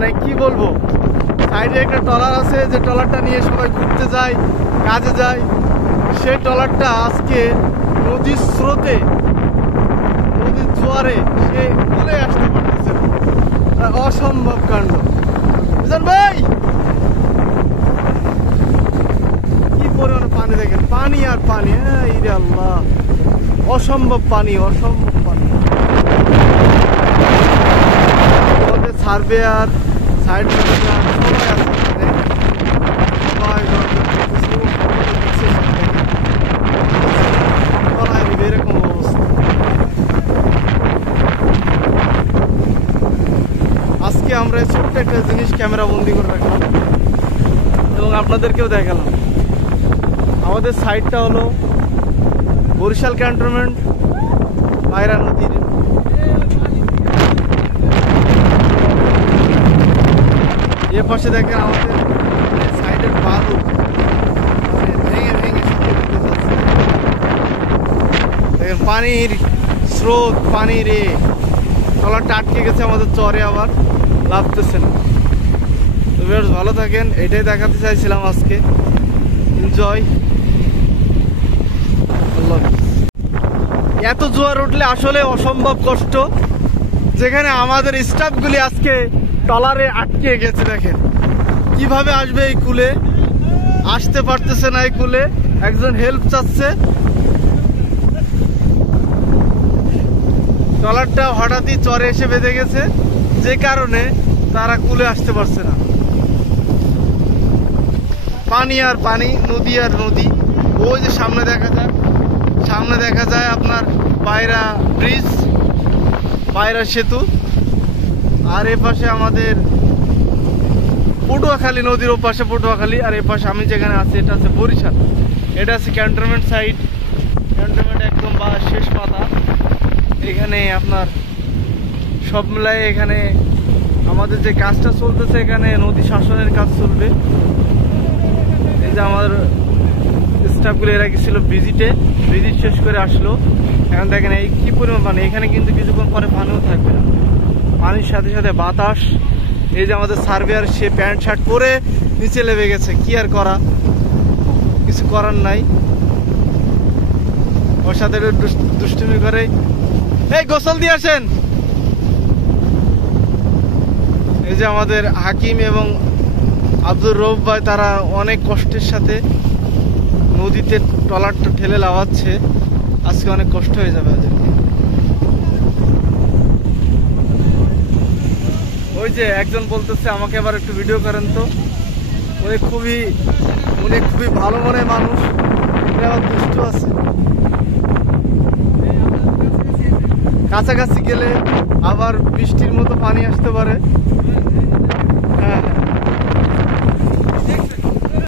মানে কি বলবো, সাইডে একটা ট্রলার আছে, যে ট্রলারটা নিয়ে সবাই ঘুরতে যায়, কাজে যায়। সেই ট্রলারটা আজকে নদীর স্রোতে, নদীর জোয়ারে সে কুলে আসতে পারতেছে না। অসম্ভব কাণ্ড। বুঝলেন ভাই, কি পরিমাণে পানি দেখেন, পানি আর পানি। ইরে আল্লাহ, অসম্ভব পানি, অসম্ভব পানি। আমাদের সার্ভেয়ার, সাইড ম্যানেজার সবাই আছে, এরকম অবস্থা। আজকে আমরা ছোট্ট একটা জিনিস ক্যামেরা বন্দি করে রাখলাম এবং আপনাদেরকেও দেখালাম। আমাদের সাইডটা হলো বরিশাল ক্যান্টনমেন্ট, পায়রা নদীর এ পাশে দেখেন আমাদের সাইডের বালু ভেঙে ভেঙে দেখেন, পানির স্রোত, পানির ট্রলারটা আটকে গেছে আমাদের চরে, আবার লাভতেছে না। তো বেশ ভালো থাকেন, এটাই দেখাতে চাইছিলাম আজকে। এনজয়। এত জোয়ার উঠলে আসলে অসম্ভব কষ্ট, যেখানে আমাদের স্টাফগুলি আজকে ট্রলারে আটকে গেছে। দেখেন কিভাবে আসবে এই কুলে, আসতে পারতেছে না এই কুলে, একজন হেল্প চাচ্ছে। ট্রলারটা হঠাৎই চরে এসে বেঁধে গেছে, যে কারণে তারা কুলে আসতে পারছে না। পানি আর পানি, নদী আর নদী। ওই যে সামনে দেখা যায় আপনার পায়রা ব্রিজ, পায়রা সেতু। আর এ পাশে আমাদের পটুয়াখালী, নদীর ও পাশে পটুয়াখালী। আর এ পাশে আমি যেখানে আছি এটা আছে বরিশাল, এটা আছে ক্যান্টনমেন্ট সাইড, ক্যান্টনমেন্ট একদম বা শেষ পাতা। এখানে আপনার সব মিলায় এখানে আমাদের যে কাজটা চলতেছে, এখানে নদী শাসনের কাজ চলবে। এই যে আমার স্টাফগুলো এরা গেছিল ভিজিট শেষ করে আসলো। এখন দেখেন এই কি পরিমাণ পানি, এখানে কিন্তু কিছুক্ষণ পরে পানিও থাকবে না, পানির সাথে সাথে বাতাস। এই যে আমাদের সার্ভেয়ার, সে প্যান্ট শার্ট পরে নিচে লেবে গেছে, কি আর করা, কিছু করার নাই। ওর সাথে দুষ্টুমি করে, এই গোসল দিয়ে আসেন। এই যে আমাদের হাকিম এবং আব্দুর রৌফ ভাই, তারা অনেক কষ্টের সাথে নদীতে ট্রলারটা ঠেলে লাগাচ্ছে। আজকে অনেক কষ্ট হয়ে যাবে আজকে। ওই যে একজন বলতেছে আমাকে আবার একটু ভিডিও করেন তো। উনি খুবই ভালো মনের মানুষ, আবার দুষ্ট আছে। কাছাকাছি গেলে আবার বৃষ্টির মতো পানি আসতে পারে।